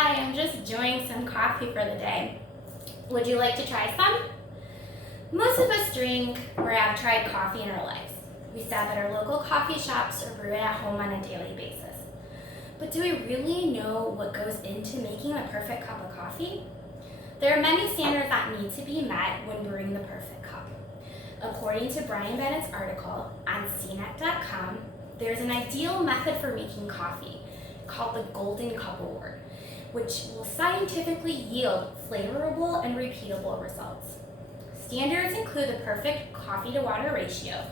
Hi, I'm just enjoying some coffee for the day. Would you like to try some? Most of us drink or have tried coffee in our lives. We stop at our local coffee shops or brew it at home on a daily basis. But do we really know what goes into making the perfect cup of coffee? There are many standards that need to be met when brewing the perfect cup. According to Brian Bennett's article on cnet.com, there's an ideal method for making coffee called the Golden Cup Award, which will scientifically yield flavorable and repeatable results. Standards include the perfect coffee to water ratio.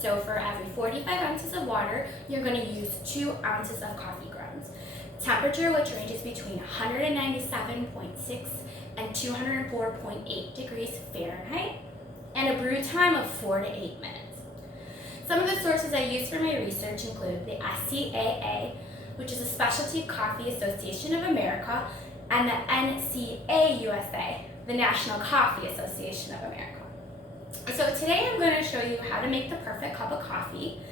So for every 45 ounces of water, you're going to use 2 ounces of coffee grounds. Temperature, which ranges between 197.6 and 204.8 degrees Fahrenheit, and a brew time of 4 to 8 minutes. Some of the sources I used for my research include the SCAA, which is the Specialty Coffee Association of America, and the NCAUSA, the National Coffee Association of America. So today I'm going to show you how to make the perfect cup of coffee.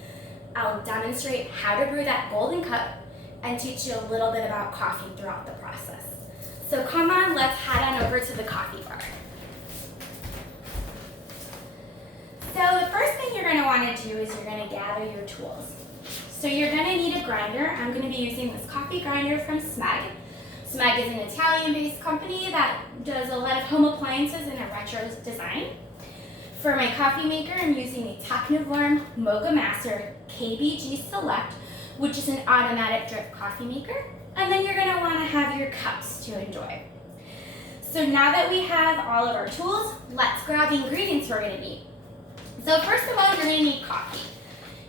I'll demonstrate how to brew that golden cup and teach you a little bit about coffee throughout the process. So come on, let's head on over to the coffee bar. So the first thing you're going to want to do is you're going to gather your tools. So you're going to need a grinder. I'm going to be using this coffee grinder from Smeg. Smeg is an Italian-based company that does a lot of home appliances in a retro design. For my coffee maker, I'm using a Technivorm Mocha Master KBG Select, which is an automatic drip coffee maker. And then you're going to want to have your cups to enjoy. So now that we have all of our tools, let's grab the ingredients we're going to need. So first of all, you're going to need coffee.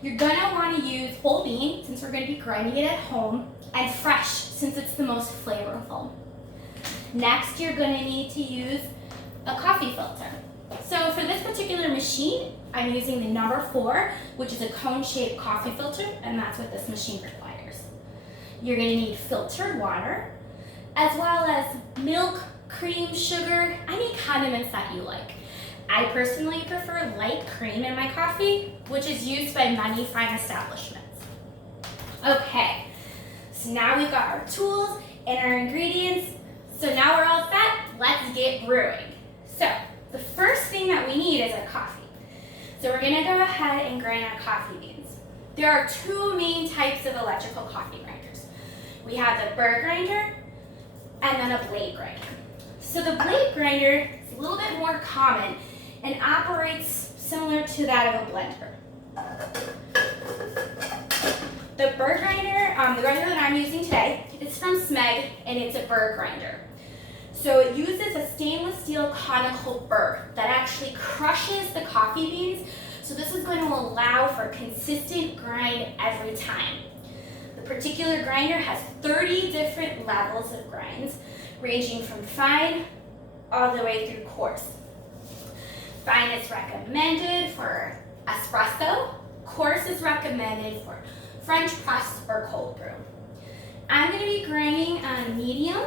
You're going to want to use whole bean, since we're going to be grinding it at home, and fresh, since it's the most flavorful. Next, you're going to need to use a coffee filter. So for this particular machine, I'm using the number 4, which is a cone-shaped coffee filter, and that's what this machine requires. You're going to need filtered water, as well as milk, cream, sugar, any condiments that you like. I personally prefer light cream in my coffee, which is used by many fine establishments. Okay, so now we've got our tools and our ingredients. So now we're all set, let's get brewing. So the first thing that we need is our coffee. So we're gonna go ahead and grind our coffee beans. There are 2 main types of electrical coffee grinders. We have the burr grinder and then a blade grinder. So the blade grinder is a little bit more common and operates similar to that of a blender. The burr grinder, the grinder that I'm using today, is from Smeg, and it's a burr grinder. So it uses a stainless steel conical burr that actually crushes the coffee beans. So this is going to allow for consistent grind every time. The particular grinder has 30 different levels of grinds, ranging from fine all the way through coarse. Fine is recommended for espresso. Coarse is recommended for French press or cold brew. I'm going to be grinding on medium,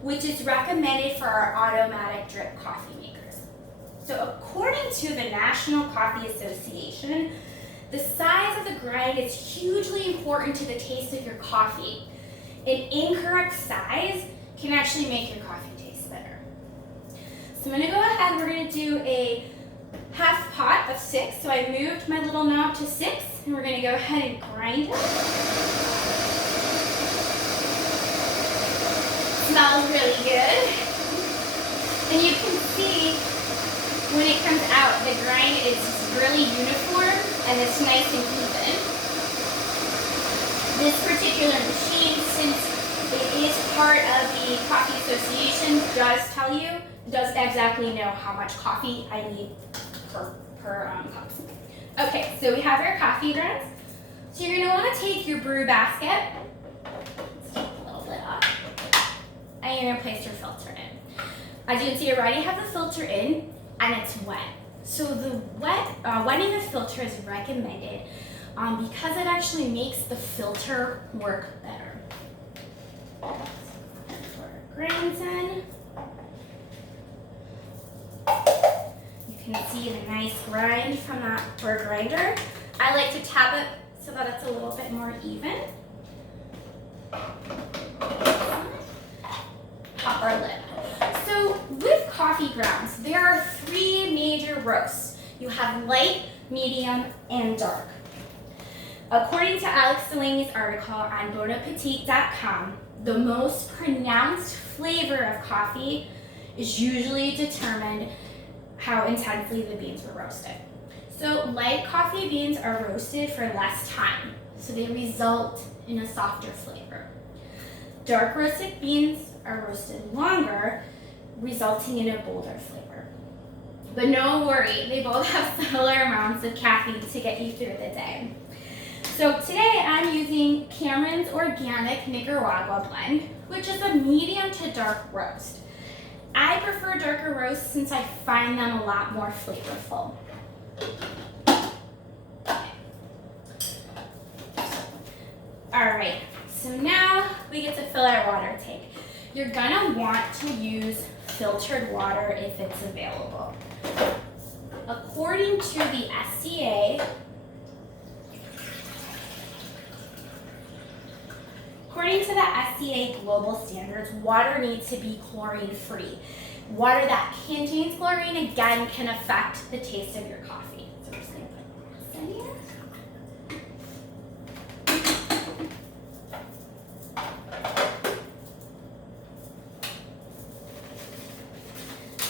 which is recommended for our automatic drip coffee makers. So according to the National Coffee Association, the size of the grind is hugely important to the taste of your coffee. An incorrect size can actually make your coffee taste better. So I'm going to go ahead, we're going to do a half pot of 6. So I moved my little knob to 6, and we're going to go ahead and grind it. Smells really good. And you can see when it comes out, the grind is really uniform and it's nice and even. This particular machine, since it is part of the Coffee Association, does exactly know how much coffee I need per cup. Okay, so we have our coffee grounds. So you're going to want to take your brew basket. Let's take a little bit off. And you're going to place your filter in. As you can see, I already have the filter in, and it's wet. So the wetting the filter is recommended because it actually makes the filter work better. Pour our grains in. You can see the nice grind from that burr grinder. I like to tap it so that it's a little bit more even. grounds, there are 3 major roasts. You have light, medium, and dark. According to Alex Delaney's article on bonappetit.com, the most pronounced flavor of coffee is usually determined how intensely the beans were roasted. So light coffee beans are roasted for less time, so they result in a softer flavor. Dark roasted beans are roasted longer, resulting in a bolder flavor. But no worry, they both have similar amounts of caffeine to get you through the day. So today I'm using Cameron's Organic Nicaragua Blend, which is a medium to dark roast. I prefer darker roasts since I find them a lot more flavorful. Alright, so now we get to fill our water tank. You're gonna want to use filtered water if it's available. According to the SCA, global standards, water needs to be chlorine-free. Water that contains chlorine, again, can affect the taste of your coffee. So we're just gonna put this in here.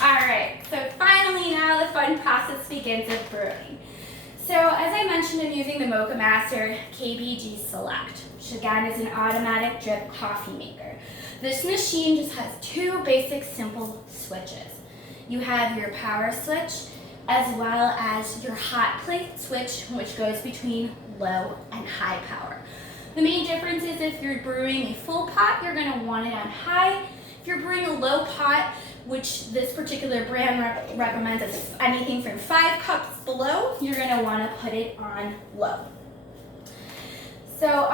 Alright, so finally now the fun process begins of brewing. So as I mentioned, I'm using the Mocha Master KBG Select, which again is an automatic drip coffee maker. This machine just has 2 basic simple switches. You have your power switch as well as your hot plate switch, which goes between low and high power. The main difference is if you're brewing a full pot, you're going to want it on high. If you're brewing a low pot, which this particular brand recommends is anything from 5 cups below, you're going to want to put it on low. So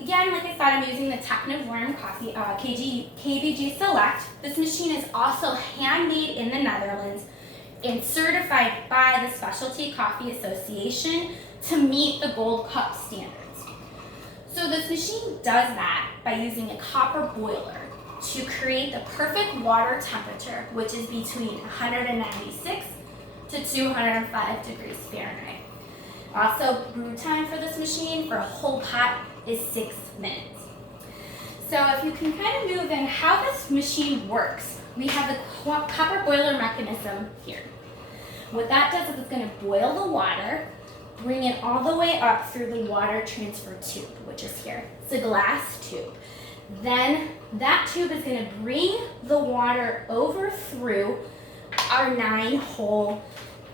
again, like I said, I'm using the Technivorm Coffee KBG Select. This machine is also handmade in the Netherlands and certified by the Specialty Coffee Association to meet the Gold Cup standards. So this machine does that by using a copper boiler to create the perfect water temperature, which is between 196 to 205 degrees Fahrenheit. Also, brew time for this machine for a whole pot is 6 minutes. So if you can kind of move in how this machine works, we have the copper boiler mechanism here. What that does is it's going to boil the water, bring it all the way up through the water transfer tube, which is here. It's a glass tube. Then that tube is going to bring the water over through our 9-hole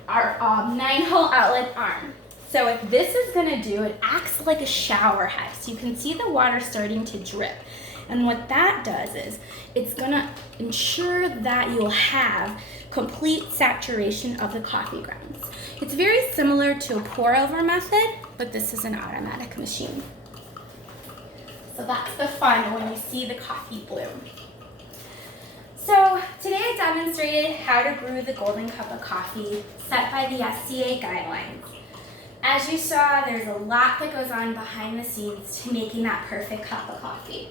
outlet arm. So what this is going to do, it acts like a shower head. So you can see the water starting to drip. And what that does is it's going to ensure that you'll have complete saturation of the coffee grounds. It's very similar to a pour-over method, but this is an automatic machine. So that's the fun when you see the coffee bloom. So today I demonstrated how to brew the golden cup of coffee set by the SCA guidelines. As you saw, there's a lot that goes on behind the scenes to making that perfect cup of coffee.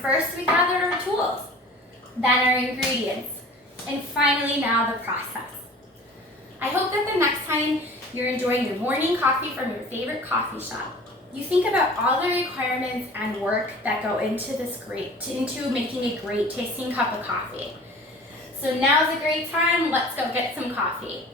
First, we gathered our tools, then our ingredients, and finally now the process. I hope that the next time you're enjoying your morning coffee from your favorite coffee shop, you think about all the requirements and work that go into into making a great tasting cup of coffee. So now's a great time, let's go get some coffee.